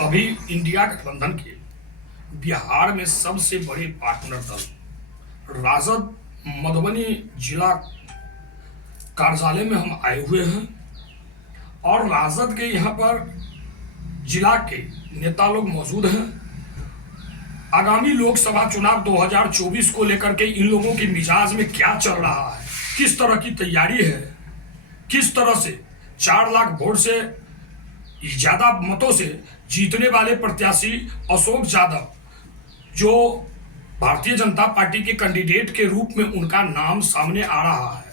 अभी इंडिया गठबंधन के बिहार में सबसे बड़े पार्टनर दल राजद मधुबनी जिला कार्यालय में हम आए हुए हैं और राजद के यहाँ पर जिला के नेता लोग मौजूद हैं। आगामी लोकसभा चुनाव 2024 को लेकर के इन लोगों के मिजाज में क्या चल रहा है, किस तरह की तैयारी है, किस तरह से 4 लाख वोट से ज्यादा मतों से जीतने वाले प्रत्याशी अशोक यादव, जो भारतीय जनता पार्टी के कैंडिडेट के रूप में उनका नाम सामने आ रहा है,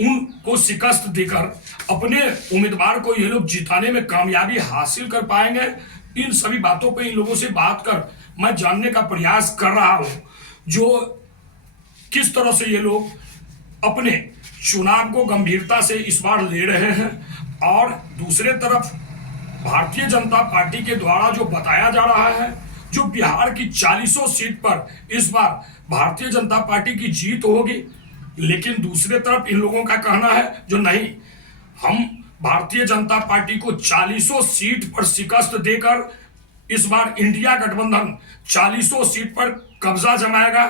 उनको शिकस्त देकर अपने उम्मीदवार को ये लोग जिताने में कामयाबी हासिल कर पाएंगे। इन सभी बातों पे इन लोगों से बात कर मैं जानने का प्रयास कर रहा हूं, जो किस तरह से ये लोग अपने चुनाव को गंभीरता से इस बार ले रहे हैं और दूसरे तरफ भारतीय जनता पार्टी के द्वारा जो बताया जा रहा है, जो बिहार की 40 सीट पर इस बार भारतीय जनता पार्टी की जीत होगी, लेकिन दूसरे तरफ इन लोगों का कहना है जो नहीं, हम भारतीय जनता पार्टी को 40 सीट पर शिकस्त देकर इस बार इंडिया गठबंधन 40 सीट पर कब्जा जमाएगा।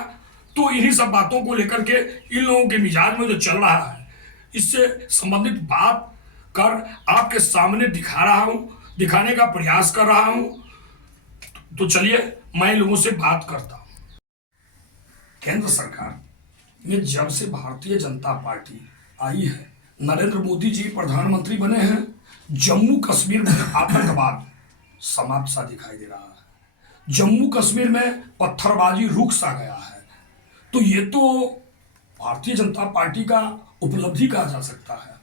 तो इन्हीं सब बातों को लेकर के इन लोगों के मिजाज में जो चल रहा है, इससे संबंधित बात कर आपके सामने दिखा रहा हूं, दिखाने का प्रयास कर रहा हूं। तो चलिए मैं इन लोगों से बात करता हूं। केंद्र सरकार में जब से भारतीय जनता पार्टी आई है, नरेंद्र मोदी जी प्रधानमंत्री बने हैं, जम्मू कश्मीर में आतंकवाद समाप्त सा दिखाई दे रहा है। जम्मू कश्मीर में पत्थरबाजी रुक सा गया है। तो ये तो भारतीय जनता पार्टी का उपलब्धि कहा जा सकता है।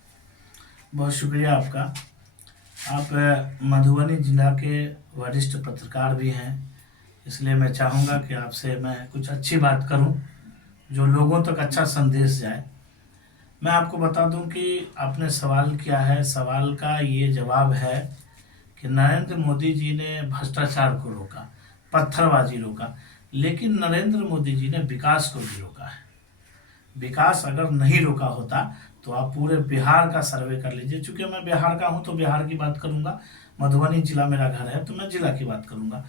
बहुत शुक्रिया आपका। आप मधुबनी जिला के वरिष्ठ पत्रकार भी हैं, इसलिए मैं चाहूँगा कि आपसे मैं कुछ अच्छी बात करूं जो लोगों तक अच्छा संदेश जाए। मैं आपको बता दूं कि आपने सवाल किया है, सवाल का ये जवाब है कि नरेंद्र मोदी जी ने भ्रष्टाचार को रोका, पत्थरबाजी रोका, लेकिन नरेंद्र मोदी जी ने विकास को भी रोका है। विकास अगर नहीं रोका होता तो आप पूरे बिहार का सर्वे कर लीजिए। चूंकि मैं बिहार का हूं तो बिहार की बात करूंगा, मधुबनी जिला मेरा घर है तो मैं जिला की बात करूंगा।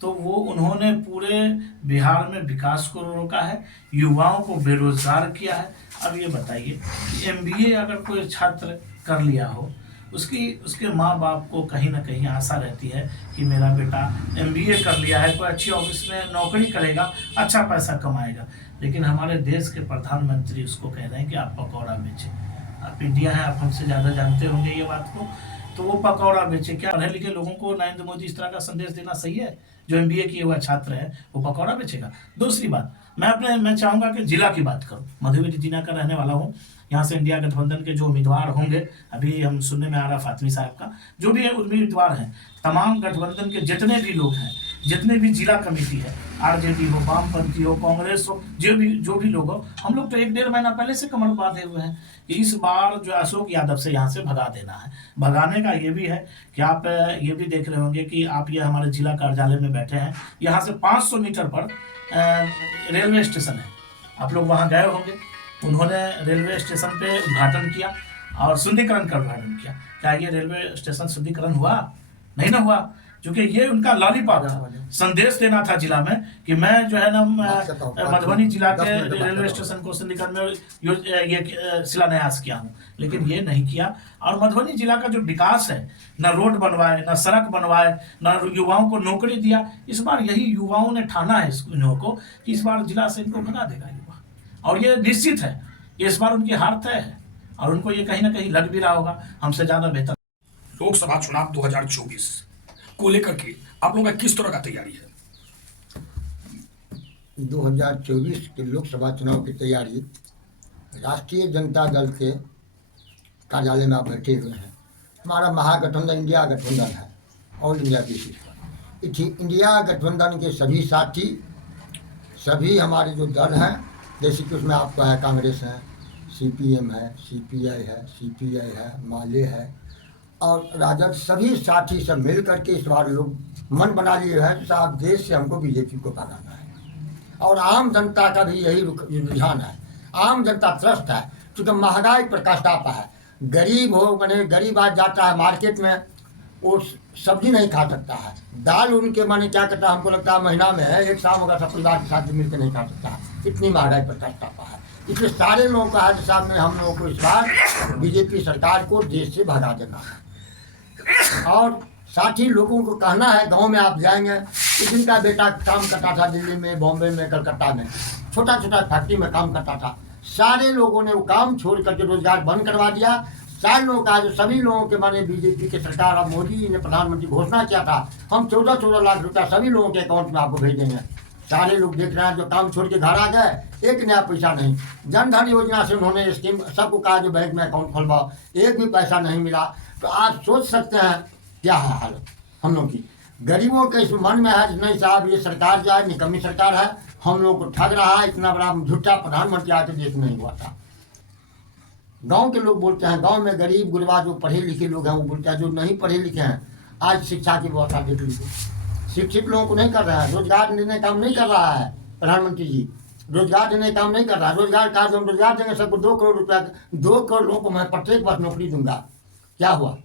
तो वो उन्होंने पूरे बिहार में विकास को रोका है, युवाओं को बेरोजगार किया है। अब ये बताइए, MBA अगर कोई छात्र कर लिया हो, उसके माँ बाप को कहीं ना कहीं आशा रहती है कि मेरा बेटा MBA कर लिया है, कोई अच्छी ऑफिस में नौकरी करेगा, अच्छा पैसा कमाएगा। लेकिन हमारे देश के प्रधानमंत्री उसको कह रहे हैं कि आप पकौड़ा बेचें। आप इंडिया हैं, आप हमसे ज़्यादा जानते होंगे ये बात को। तो वो पकौड़ा बेचे। क्या पढ़े लिखे लोगों को नरेंद्र मोदी इस तरह का संदेश देना सही है? जो MBA किए हुआ छात्र है वो पकौड़ा बेचेगा? दूसरी बात, मैं चाहूँगा कि जिला की बात करूँ। मधुबनी जिला का रहने वाला हूँ। यहाँ से इंडिया गठबंधन के जो उम्मीदवार होंगे, अभी हम सुनने में आ रहा फातमी साहब का, जो भी उम्मीदवार हैं, तमाम गठबंधन के जितने भी लोग हैं, जितने भी जिला कमेटी है, RJD हो, वामपंथी हो, कांग्रेस हो, जो भी लोग हो, हम लोग तो 1-1.5 महीना पहले से कमर बांधे हुए हैं कि इस बार जो अशोक यादव से यहाँ से भगा देना है। भगाने का ये भी है कि आप ये भी देख रहे होंगे कि आप ये हमारे जिला कार्यालय में बैठे हैं, यहाँ से 500 मीटर पर रेलवे स्टेशन है। आप लोग वहाँ गए होंगे। उन्होंने रेलवे स्टेशन पे उद्घाटन किया और शुद्धिकरण का उद्घाटन किया। क्या ये रेलवे स्टेशन शुद्धिकरण हुआ? नहीं ना हुआ, क्योंकि ये उनका लॉलीपॉप था। संदेश देना था जिला में कि मैं जो है ना मधुबनी जिला के रेलवे स्टेशन को शुद्धिकरण में ये शिलान्यास किया हूँ, लेकिन ये नहीं किया। और मधुबनी जिला का जो विकास है, न रोड बनवाए, न सड़क बनवाए, न युवाओं को नौकरी दिया। इस बार यही युवाओं ने ठाना है इन्हों को कि इस बार जिला से इनको भगा देगा युवा, और ये निश्चित है कि इस बार उनकी हार तय है और उनको ये कहीं ना कहीं लग भी रहा होगा हमसे ज्यादा बेहतर। लोकसभा चुनाव 2024 को लेकर के आप लोगों का किस तरह का तैयारी है? 2024 के लोकसभा चुनाव की तैयारी राष्ट्रीय जनता दल के कार्यालय में आप बैठे हुए हैं। हमारा महागठबंधन इंडिया गठबंधन है, ऑल इंडिया बेसिस पर। इंडिया गठबंधन के सभी साथी, सभी हमारे जो दल हैं, जैसे कि उसमें आपका है कांग्रेस है, CPM है, CPI है, CPI है, माले है और राजद, सभी साथी सब मिल करके इस बार लोग मन बना लिए हैं साहब देश से हमको BJP को भगाना है। और आम जनता का भी यही रुझान है। आम जनता त्रस्त है, क्योंकि महंगाई प्रकाष्ठा है। गरीब हो, मैंने गरीब आज जाता है मार्केट में, वो सब्जी नहीं खा सकता है, दाल उनके माने क्या करता है, हमको लगता है महीना में एक शाम अगर सब परिवार के साथ भी मिलकर नहीं खा सकता है, इतनी महंगाई पर कष्ट है। इसलिए सारे लोगों का है साहब में हम लोगों को इस बार बीजेपी सरकार को देश से भगा देना है। और साथ ही लोगों को कहना है, गांव में आप जाएंगे तो जिनका बेटा काम करता था दिल्ली में, बॉम्बे में, कलकत्ता में, छोटा छोटा फैक्ट्री में काम करता था, सारे लोगों ने वो काम छोड़ करके रोजगार बंद करवा दिया। सारे लोगों का जो सभी लोगों के माने बीजेपी की सरकार और मोदी जी ने प्रधानमंत्री घोषणा किया था, हम 14-14 लाख रुपया सभी लोगों के अकाउंट में आपको भेज देंगे। सारे लोग देख रहे हैं, जो काम छोड़ के घर आ गए, एक नया पैसा नहीं। जनधन योजना से उन्होंने स्कीम सबको कहा जो बैंक में अकाउंट खोलवाओ, एक भी पैसा नहीं मिला। तो आप सोच सकते हैं क्या है हालत हम लोग की। गरीबों के इस मन में है नहीं साहब ये सरकार जो है निकम्मी सरकार है, हम लोग को ठग रहा है। इतना बड़ा झूठा प्रधानमंत्री आके देश में नहीं हुआ था। गांव के लोग बोलते हैं, गांव में गरीब गुरबा जो पढ़े लिखे लोग हैं वो बोलते हैं, जो नहीं पढ़े लिखे हैं आज शिक्षा की व्यवस्था देख लीजिए, शिक्षित लोगों को नहीं कर रहा है, रोजगार देने काम नहीं कर रहा है प्रधानमंत्री जी, रोजगार देने काम नहीं कर रहा है। रोजगार का जो हम रोजगार देंगे सबको 2 करोड़ रुपया, 2 करोड़ लोगों को मैं प्रत्येक वर्ष नौकरी दूंगा, क्या हुआ?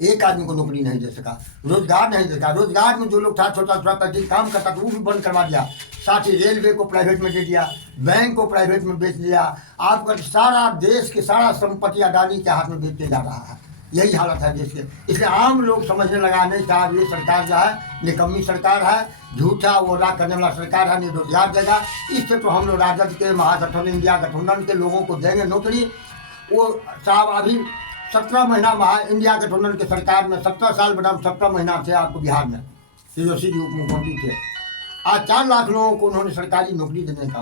एक आदमी को नौकरी नहीं दे सका, रोजगार नहीं दे सका। रोजगार में जो लोग था छोटा छोटा पैकेज काम करता था वो भी बंद करवा दिया। साथ ही रेलवे को प्राइवेट में दे दिया, बैंक को प्राइवेट में बेच दिया। आपका सारा देश के सारा संपत्ति अडानी के हाथ में बेचते जा रहा है। यही हालत है देश के। इसलिए आम लोग समझने लगा नहीं साहब ये सरकार जो है निकम्मी सरकार है, झूठा वादा करने वाला सरकार है, नहीं रोजगार देगा। इससे तो हम लोग राजद के महागठबंधन इंडिया गठबंधन के लोगों को देंगे नौकरी। वो साहब अभी 17 महीना इंडिया गठबंधन के सरकार में 17 साल बनाम 17 महीना थे आपको बिहार में, तेजस्वी जी उप मुख्यमंत्री थे। आज 4 लाख लोगों को उन्होंने सरकारी नौकरी देने का